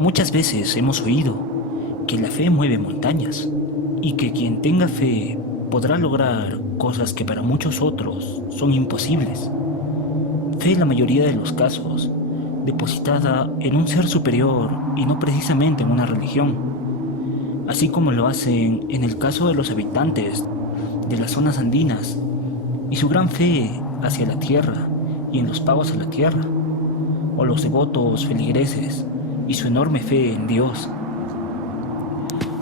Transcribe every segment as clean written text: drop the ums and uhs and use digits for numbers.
Muchas veces hemos oído que la fe mueve montañas y que quien tenga fe podrá lograr cosas que para muchos otros son imposibles. Fe en la mayoría de los casos depositada en un ser superior y no precisamente en una religión, así como lo hacen en el caso de los habitantes de las zonas andinas y su gran fe hacia la tierra y en los pagos a la tierra, o los devotos feligreses y su enorme fe en Dios.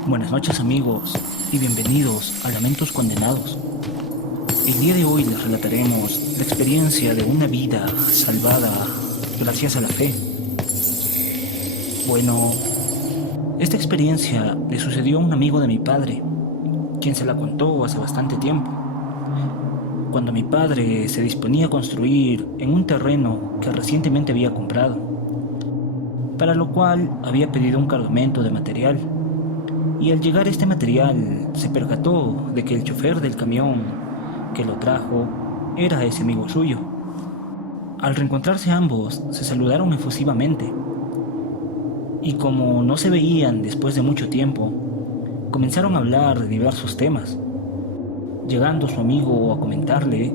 Buenas noches amigos y bienvenidos a Lamentos Condenados. El día de hoy les relataremos la experiencia de una vida salvada gracias a la fe. Bueno, esta experiencia le sucedió a un amigo de mi padre, quien se la contó hace bastante tiempo, cuando mi padre se disponía a construir en un terreno que recientemente había comprado, para lo cual había pedido un cargamento de material, y al llegar este material se percató de que el chofer del camión que lo trajo era ese amigo suyo. Al reencontrarse ambos se saludaron efusivamente, y como no se veían después de mucho tiempo, comenzaron a hablar de diversos temas, llegando su amigo a comentarle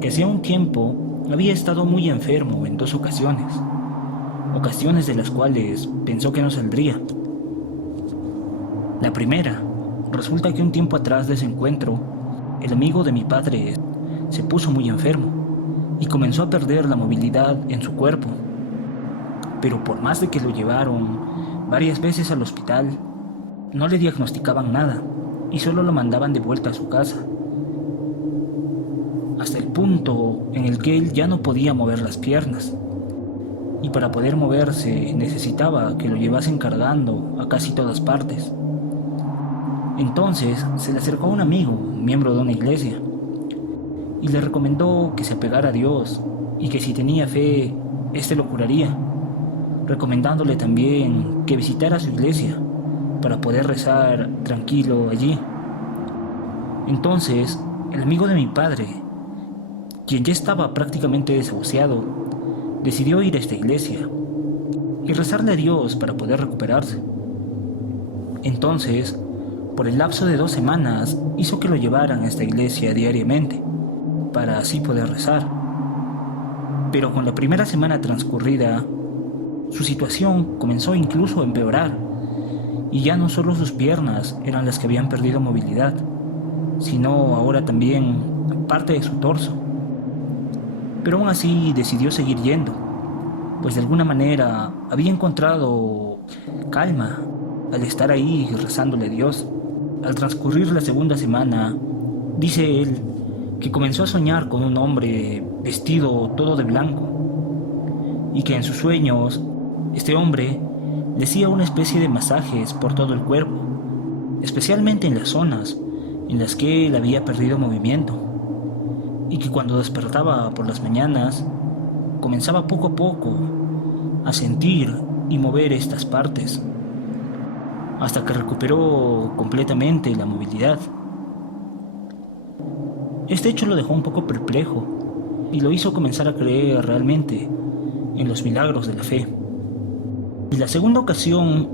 que hacía un tiempo había estado muy enfermo en 2 ocasiones de las cuales pensó que no saldría. La primera, resulta que un tiempo atrás de ese encuentro, el amigo de mi padre se puso muy enfermo y comenzó a perder la movilidad en su cuerpo. Pero por más de que lo llevaron varias veces al hospital, no le diagnosticaban nada y solo lo mandaban de vuelta a su casa, hasta el punto en el que él ya no podía mover las piernas. Y para poder moverse necesitaba que lo llevasen cargando a casi todas partes. Entonces se le acercó a un amigo, miembro de una iglesia, y le recomendó que se apegara a Dios y que si tenía fe, éste lo curaría, recomendándole también que visitara su iglesia para poder rezar tranquilo allí. Entonces, el amigo de mi padre, quien ya estaba prácticamente desahuciado, decidió ir a esta iglesia y rezarle a Dios para poder recuperarse. Entonces, por el lapso de 2 semanas, hizo que lo llevaran a esta iglesia diariamente, para así poder rezar. Pero con la primera semana transcurrida, su situación comenzó incluso a empeorar, y ya no solo sus piernas eran las que habían perdido movilidad, sino ahora también parte de su torso. Pero aún así decidió seguir yendo, pues de alguna manera había encontrado calma al estar ahí rezándole a Dios. Al transcurrir la segunda semana, dice él que comenzó a soñar con un hombre vestido todo de blanco, y que en sus sueños este hombre le hacía una especie de masajes por todo el cuerpo, especialmente en las zonas en las que él había perdido movimiento, y que cuando despertaba por las mañanas comenzaba poco a poco a sentir y mover estas partes, hasta que recuperó completamente la movilidad. Este hecho lo dejó un poco perplejo y lo hizo comenzar a creer realmente en los milagros de la fe. Y la segunda ocasión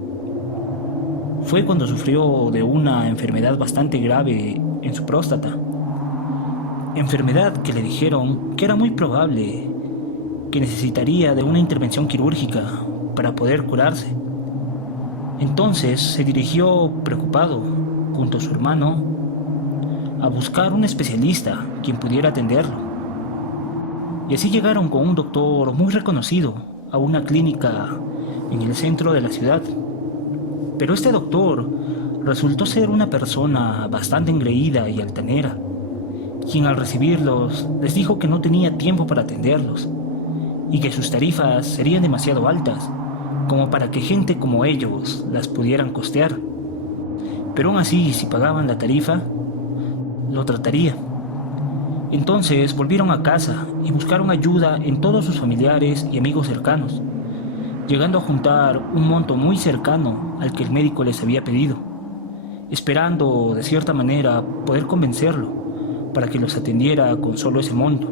fue cuando sufrió de una enfermedad bastante grave en su próstata, enfermedad que le dijeron que era muy probable que necesitaría de una intervención quirúrgica para poder curarse. Entonces se dirigió preocupado, junto a su hermano, a buscar un especialista quien pudiera atenderlo. Y así llegaron con un doctor muy reconocido a una clínica en el centro de la ciudad. Pero este doctor resultó ser una persona bastante engreída y altanera, quien al recibirlos les dijo que no tenía tiempo para atenderlos y que sus tarifas serían demasiado altas como para que gente como ellos las pudieran costear. Pero aún así, si pagaban la tarifa, lo trataría. Entonces volvieron a casa y buscaron ayuda en todos sus familiares y amigos cercanos, llegando a juntar un monto muy cercano al que el médico les había pedido, esperando de cierta manera poder convencerlo para que los atendiera con solo ese monto.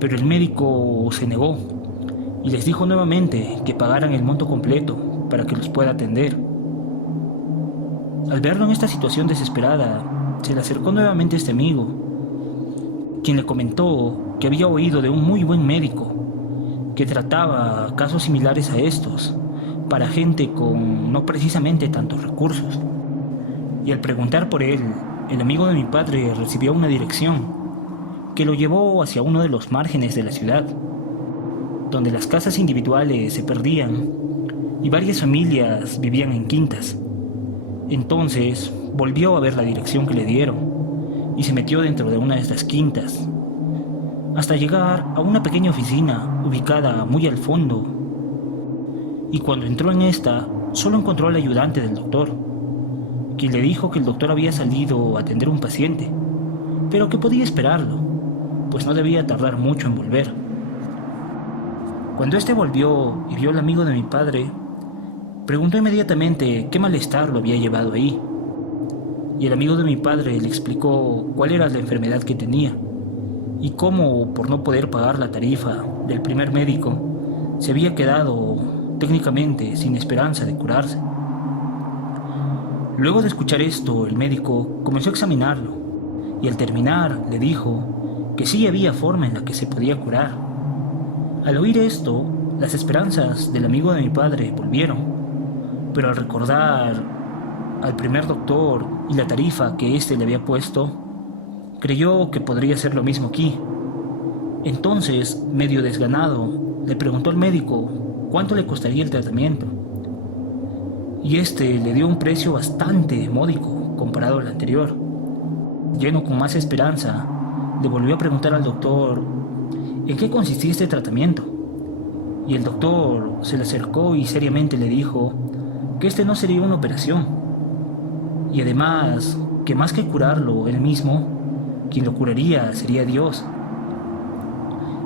Pero el médico se negó y les dijo nuevamente que pagaran el monto completo para que los pueda atender. Al verlo en esta situación desesperada, se le acercó nuevamente este amigo, quien le comentó que había oído de un muy buen médico que trataba casos similares a estos para gente con no precisamente tantos recursos. Y al preguntar por él, el amigo de mi padre recibió una dirección que lo llevó hacia uno de los márgenes de la ciudad, donde las casas individuales se perdían y varias familias vivían en quintas. Entonces volvió a ver la dirección que le dieron y se metió dentro de una de estas quintas, hasta llegar a una pequeña oficina ubicada muy al fondo. Y cuando entró en esta, solo encontró al ayudante del doctor, quien le dijo que el doctor había salido a atender a un paciente, pero que podía esperarlo, pues no debía tardar mucho en volver. Cuando este volvió y vio al amigo de mi padre, preguntó inmediatamente qué malestar lo había llevado ahí. Y el amigo de mi padre le explicó cuál era la enfermedad que tenía y cómo, por no poder pagar la tarifa del primer médico, se había quedado técnicamente sin esperanza de curarse. Luego de escuchar esto, el médico comenzó a examinarlo y al terminar le dijo que sí había forma en la que se podía curar. Al oír esto, las esperanzas del amigo de mi padre volvieron, pero al recordar al primer doctor y la tarifa que éste le había puesto, creyó que podría ser lo mismo aquí. Entonces, medio desganado, le preguntó al médico cuánto le costaría el tratamiento, y este le dio un precio bastante módico comparado al anterior. Lleno con más esperanza, le volvió a preguntar al doctor en qué consistía este tratamiento, y el doctor se le acercó y seriamente le dijo que este no sería una operación, y además que más que curarlo él mismo, quien lo curaría sería Dios,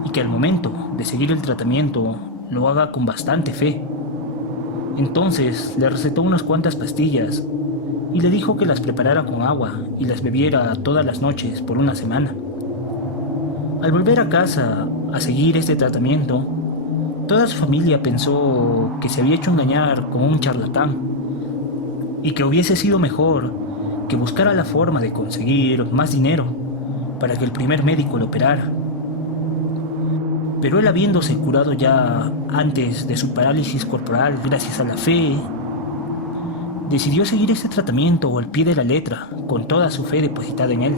y que al momento de seguir el tratamiento lo haga con bastante fe. Entonces le recetó unas cuantas pastillas y le dijo que las preparara con agua y las bebiera todas las noches por una semana. Al volver a casa a seguir este tratamiento, toda su familia pensó que se había hecho engañar con un charlatán y que hubiese sido mejor que buscara la forma de conseguir más dinero para que el primer médico lo operara. Pero él, habiéndose curado ya antes de su parálisis corporal gracias a la fe, decidió seguir este tratamiento al pie de la letra, con toda su fe depositada en él.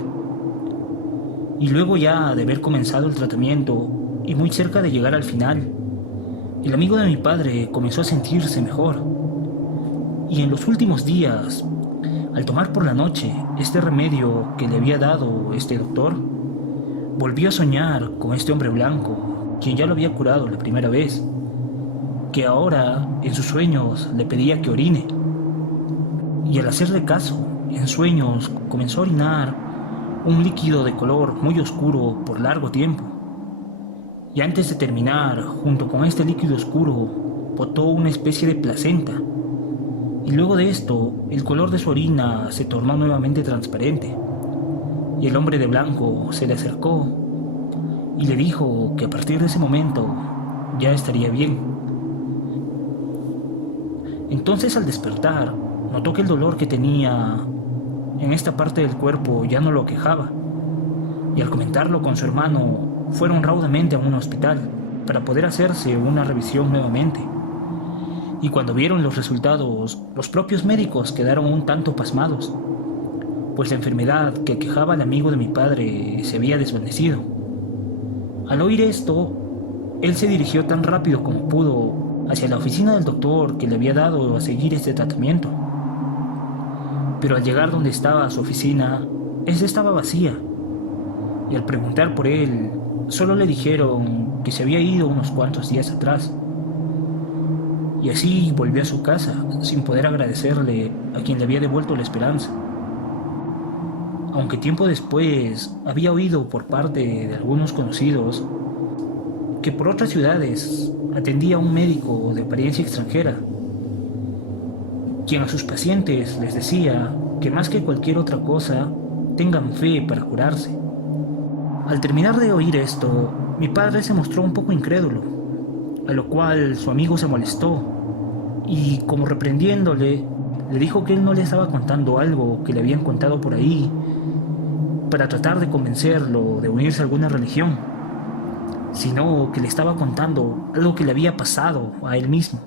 Y luego ya de haber comenzado el tratamiento y muy cerca de llegar al final, el amigo de mi padre comenzó a sentirse mejor. Y en los últimos días, al tomar por la noche este remedio que le había dado este doctor, volvió a soñar con este hombre blanco, quien ya lo había curado la primera vez, que ahora en sus sueños le pedía que orine. Y al hacerle caso, en sueños comenzó a orinar un líquido de color muy oscuro por largo tiempo. Y antes de terminar, junto con este líquido oscuro, botó una especie de placenta. Y luego de esto, el color de su orina se tornó nuevamente transparente. Y el hombre de blanco se le acercó y le dijo que a partir de ese momento ya estaría bien. Entonces, al despertar, notó que el dolor que tenía en esta parte del cuerpo ya no lo aquejaba, y al comentarlo con su hermano, fueron raudamente a un hospital para poder hacerse una revisión nuevamente. Y cuando vieron los resultados, los propios médicos quedaron un tanto pasmados, pues la enfermedad que aquejaba al amigo de mi padre se había desvanecido. Al oír esto, él se dirigió tan rápido como pudo hacia la oficina del doctor que le había dado a seguir este tratamiento. Pero al llegar donde estaba su oficina, esta estaba vacía, y al preguntar por él, solo le dijeron que se había ido unos cuantos días atrás. Y así volvió a su casa, sin poder agradecerle a quien le había devuelto la esperanza. Aunque tiempo después había oído por parte de algunos conocidos que por otras ciudades atendía a un médico de apariencia extranjera, quien a sus pacientes les decía que más que cualquier otra cosa, tengan fe para curarse. Al terminar de oír esto, mi padre se mostró un poco incrédulo, a lo cual su amigo se molestó y como reprendiéndole, le dijo que él no le estaba contando algo que le habían contado por ahí para tratar de convencerlo de unirse a alguna religión, sino que le estaba contando algo que le había pasado a él mismo.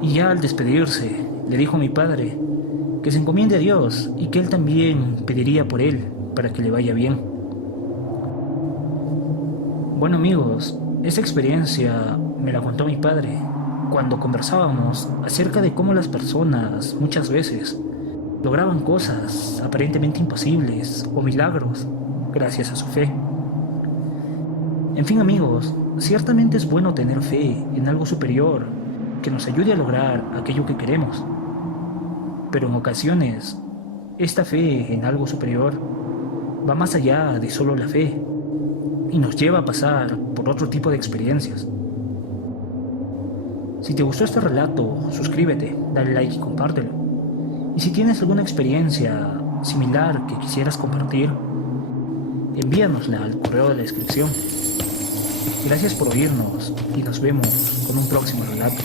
Y ya al despedirse, le dijo a mi padre que se encomiende a Dios y que él también pediría por él para que le vaya bien. Bueno amigos, esa experiencia me la contó mi padre cuando conversábamos acerca de cómo las personas muchas veces lograban cosas aparentemente imposibles o milagros gracias a su fe. En fin amigos, ciertamente es bueno tener fe en algo superior que nos ayude a lograr aquello que queremos. Pero en ocasiones, esta fe en algo superior va más allá de solo la fe y nos lleva a pasar por otro tipo de experiencias. Si te gustó este relato, suscríbete, dale like y compártelo. Y si tienes alguna experiencia similar que quisieras compartir, envíanosla al correo de la descripción. Gracias por oírnos y nos vemos con un próximo relato.